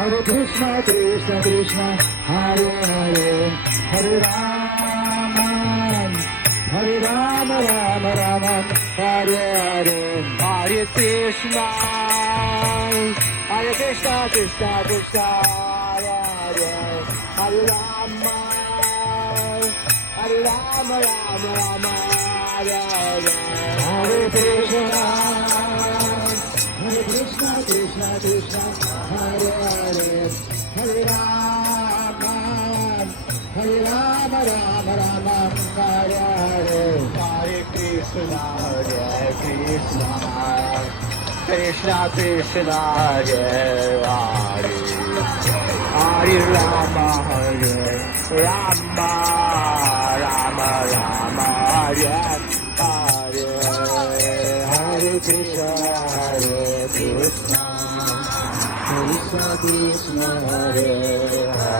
Hare Krishna, Krishna Krishna, Hare Hare, Hare Rama, Rama Rama, Hare Hare, Hare Krishna, Hare Krishna, Krishna Krishna, Hare Hare, Hare Rama, Rama Rama, Hare Hare, Hare Krishna, Hare Krishna, Krishna Krishna, Hare Hare, Hare Rama, Rama Rama, Hare Hare, Hare Krishna, Hare Krishna, Krishna Krishna, Hare Hare, Hare Rama, Rama, Rama Rama, Hare Hare, Hare Krishna, Hare Krishna, Krishna Krishna, Hare Hare.